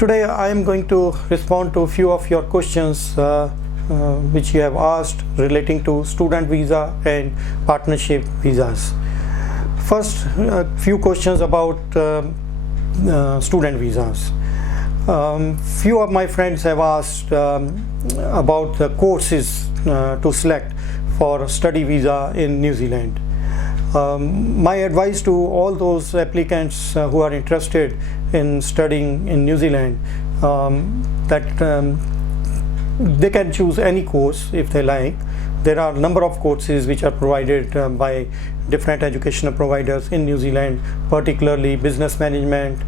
Today I am going to respond to a few of your questions which you have asked relating to student visa and partnership visas. First, a few questions about student visas. Few of my friends have asked about the courses to select for study visa in New Zealand. My advice to all those applicants who are interested in studying in New Zealand that they can choose any course if they like. There are a number of courses which are provided by different educational providers in New Zealand, particularly business management,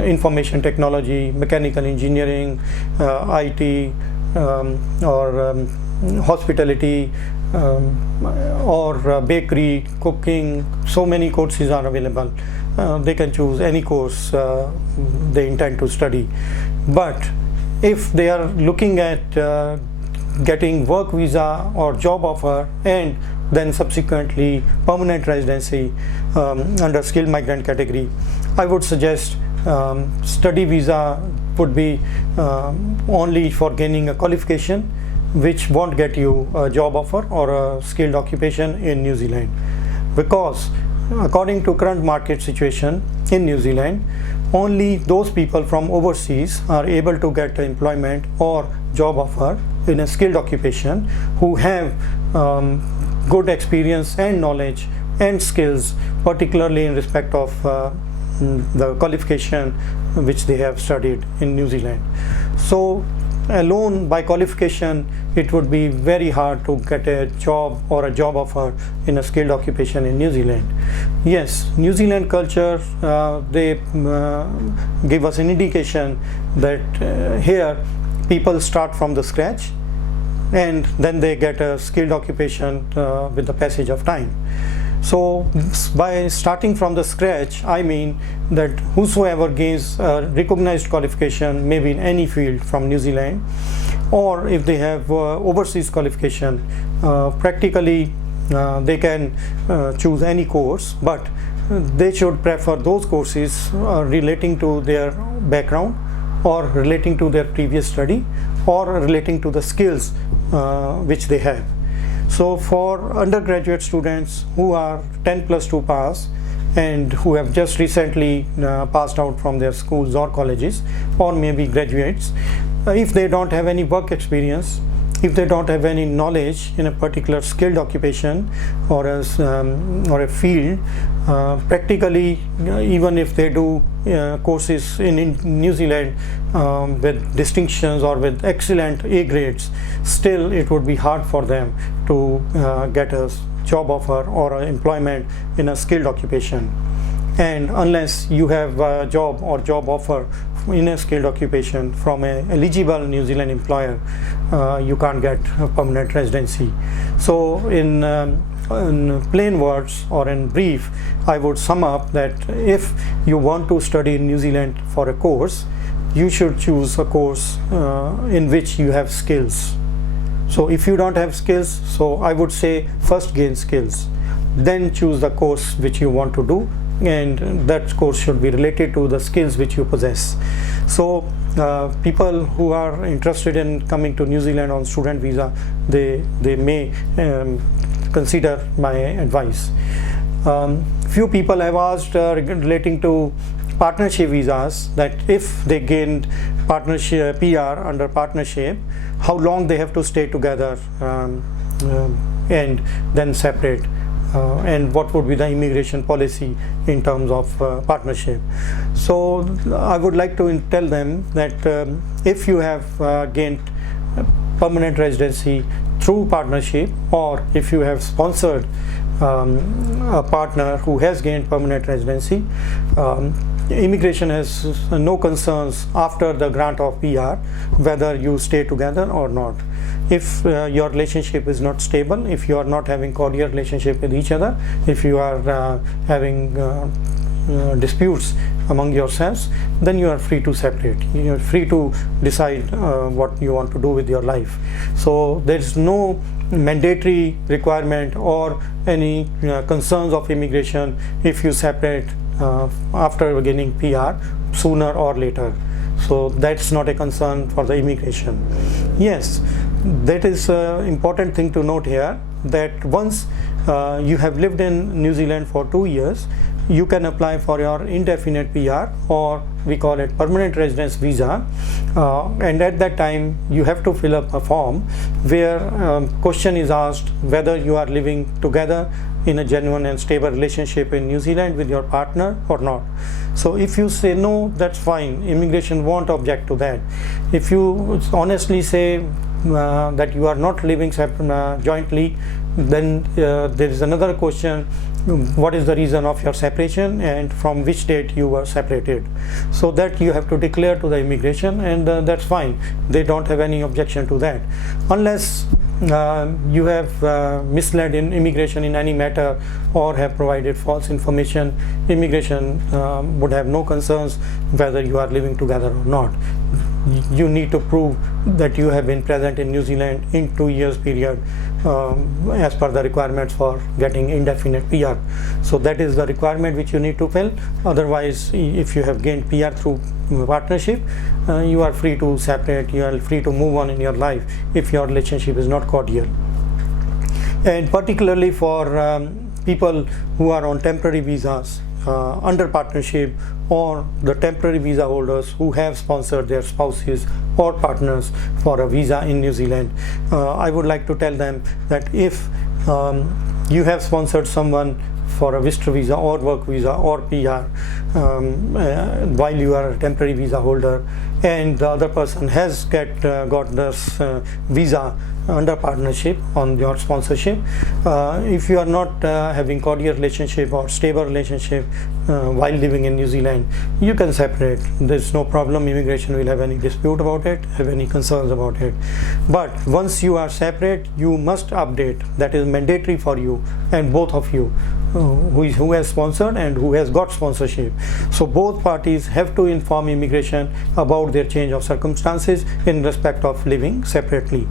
information technology, mechanical engineering, IT, or hospitality, or bakery, cooking. So many courses are available. They can choose any course they intend to study. But if they are looking at getting work visa or job offer and then subsequently permanent residency under skilled migrant category, I would suggest study visa would be only for gaining a qualification which won't get you a job offer or a skilled occupation in New Zealand, because according to current market situation in New Zealand, only those people from overseas are able to get employment or job offer in a skilled occupation who have good experience and knowledge and skills, particularly in respect of the qualification which they have studied in New Zealand. So alone by qualification, it would be very hard to get a job or a job offer in a skilled occupation in New Zealand. Yes, New Zealand culture, they give us an indication that here people start from the scratch and then they get a skilled occupation with the passage of time. So by starting from the scratch, I mean that whosoever gains a recognized qualification, maybe in any field from New Zealand, or if they have overseas qualification, practically they can choose any course, but they should prefer those courses relating to their background or relating to their previous study or relating to the skills which they have. So for undergraduate students who are 10+2 pass and who have just recently passed out from their schools or colleges, or maybe graduates, if they don't have any work experience, if they don't have any knowledge in a particular skilled occupation or a field, practically even if they do courses in New Zealand with distinctions or with excellent A grades, still it would be hard for them to get a job offer or employment in a skilled occupation. And unless you have a job or job offer in a skilled occupation from an eligible New Zealand employer, you can't get a permanent residency. So in plain words or in brief, I would sum up that if you want to study in New Zealand for a course, you should choose a course in which you have skills. So if you don't have skills, so I would say first gain skills, then choose the course which you want to do, and that course should be related to the skills which you possess. So people who are interested in coming to New Zealand on student visa, they may consider my advice. Few people have asked relating to partnership visas, that if they gained partnership PR under partnership, how long they have to stay together and then separate, and what would be the immigration policy in terms of partnership. So I would like to tell them that if you have gained permanent residency through partnership, or if you have sponsored a partner who has gained permanent residency, immigration has no concerns after the grant of PR whether you stay together or not. If your relationship is not stable, if you are not having cordial relationship with each other, if you are having disputes among yourselves, then you are free to separate. You are free to decide what you want to do with your life. So there is no mandatory requirement or any concerns of immigration if you separate after gaining PR sooner or later. So that's not a concern for the immigration. Yes, that is an important thing to note here, that once you have lived in New Zealand for 2 years, you can apply for your indefinite PR, or we call it permanent residence visa, and at that time you have to fill up a form where question is asked whether you are living together in a genuine and stable relationship in New Zealand with your partner or not. So if you say no, that's fine, immigration won't object to that. If you honestly say that you are not living jointly, then there is another question: what is the reason of your separation and from which date you were separated? So that you have to declare to the immigration, and that's fine, they don't have any objection to that, unless you have misled in immigration in any matter or have provided false information. Immigration would have no concerns whether you are living together or not. You need to prove that you have been present in New Zealand in 2 years period as per the requirements for getting indefinite PR. So that is the requirement which you need to fill. Otherwise, if you have gained PR through partnership, you are free to separate, you are free to move on in your life if your relationship is not cordial. And particularly for people who are on temporary visas under partnership, or the temporary visa holders who have sponsored their spouses or partners for a visa in New Zealand, I would like to tell them that if you have sponsored someone for a visitor visa or work visa or PR while you are a temporary visa holder, and the other person has got this visa under partnership on your sponsorship, if you are not having cordial relationship or stable relationship while living in New Zealand, you can separate. There's no problem. Immigration will have any dispute about it, have any concerns about it. But once you are separate, you must update. That is mandatory for you and both of you, who has sponsored and who has got sponsorship. So both parties have to inform immigration about their change of circumstances in respect of living separately.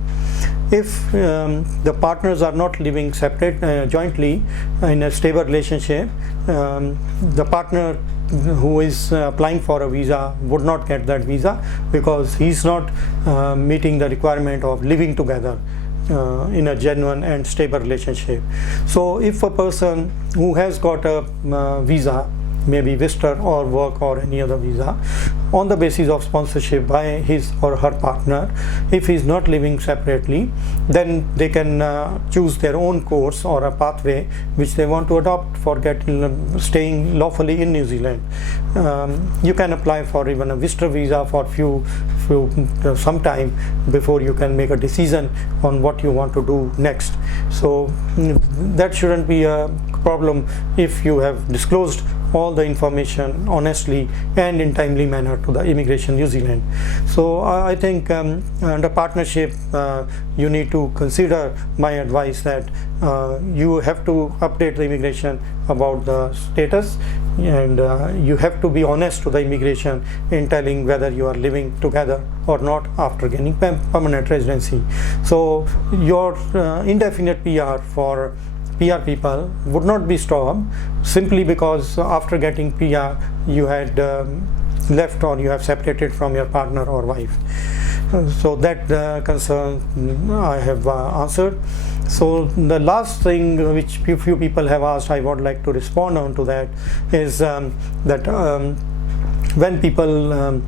If the partners are not living separate jointly in a stable relationship, the partner who is applying for a visa would not get that visa, because he is not meeting the requirement of living together in a genuine and stable relationship. So if a person who has got a visa, maybe visitor or work or any other visa, on the basis of sponsorship by his or her partner, if he is not living separately, then they can choose their own course or a pathway which they want to adopt for staying lawfully in New Zealand. You can apply for even a visitor visa for some time before you can make a decision on what you want to do next. So that shouldn't be a problem if you have disclosed all the information honestly and in timely manner to the immigration New Zealand. So I think under partnership you need to consider my advice that you have to update the immigration about the status, and you have to be honest to the immigration in telling whether you are living together or not after gaining permanent residency. So your indefinite PR for PR people would not be stopped simply because after getting PR you had left or you have separated from your partner or wife. So that concern I have answered. So the last thing which few people have asked, I would like to respond on to that, is that when people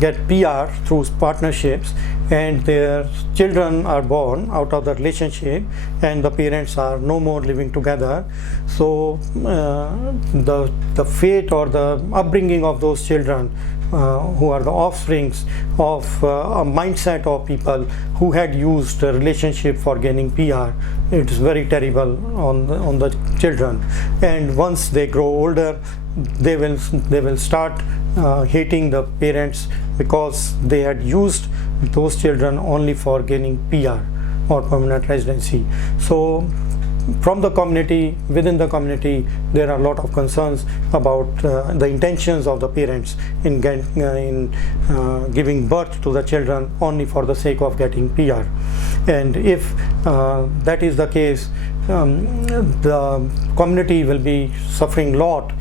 get PR through partnerships and their children are born out of the relationship and the parents are no more living together, so the fate or the upbringing of those children who are the offsprings of a mindset of people who had used a relationship for gaining PR, it is very terrible on the children. And once they grow older, they will start hating the parents because they had used those children only for gaining PR or permanent residency. So from the community, within the community, there are a lot of concerns about the intentions of the parents in giving birth to the children only for the sake of getting PR. And if that is the case, the community will be suffering a lot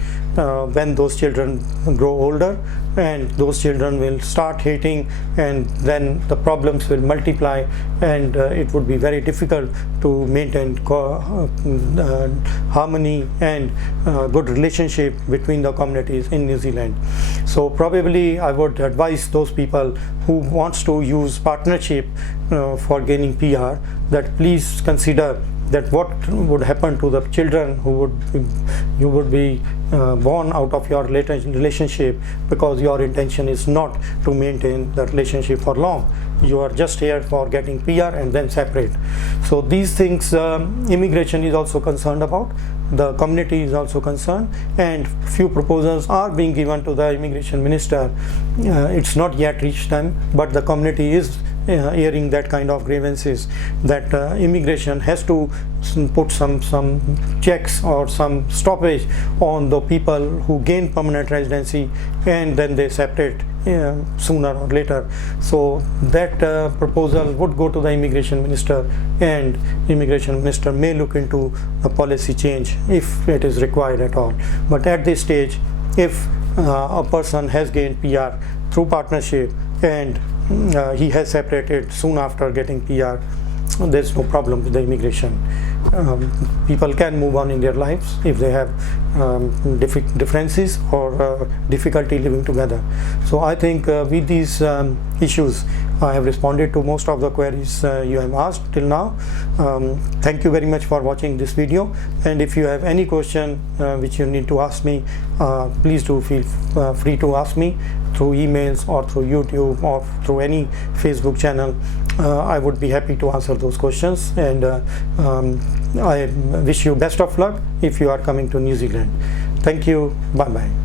when those children grow older, and those children will start hating, and then the problems will multiply, and it would be very difficult to maintain harmony and good relationship between the communities in New Zealand. So probably I would advise those people who wants to use partnership for gaining PR, that please consider that what would happen to the children who would be born out of your relationship, because your intention is not to maintain the relationship for long. You are just here for getting PR and then separate. So these things immigration is also concerned about, the community is also concerned, and few proposals are being given to the immigration minister. It's not yet reached them, but the community is hearing that kind of grievances, that immigration has to put some checks or some stoppage on the people who gain permanent residency and then they separate sooner or later. So that proposal would go to the immigration minister, and immigration minister may look into a policy change if it is required at all. But at this stage, if a person has gained PR through partnership and he has separated soon after getting PR, there's no problem with the immigration. People can move on in their lives if they have differences or difficulty living together. So I think with these issues, I have responded to most of the queries you have asked till now. Thank you very much for watching this video, and if you have any question which you need to ask me, please do feel free to ask me through emails or through YouTube or through any Facebook channel. I would be happy to answer those questions, and I wish you best of luck if you are coming to New Zealand. Thank you. Bye bye.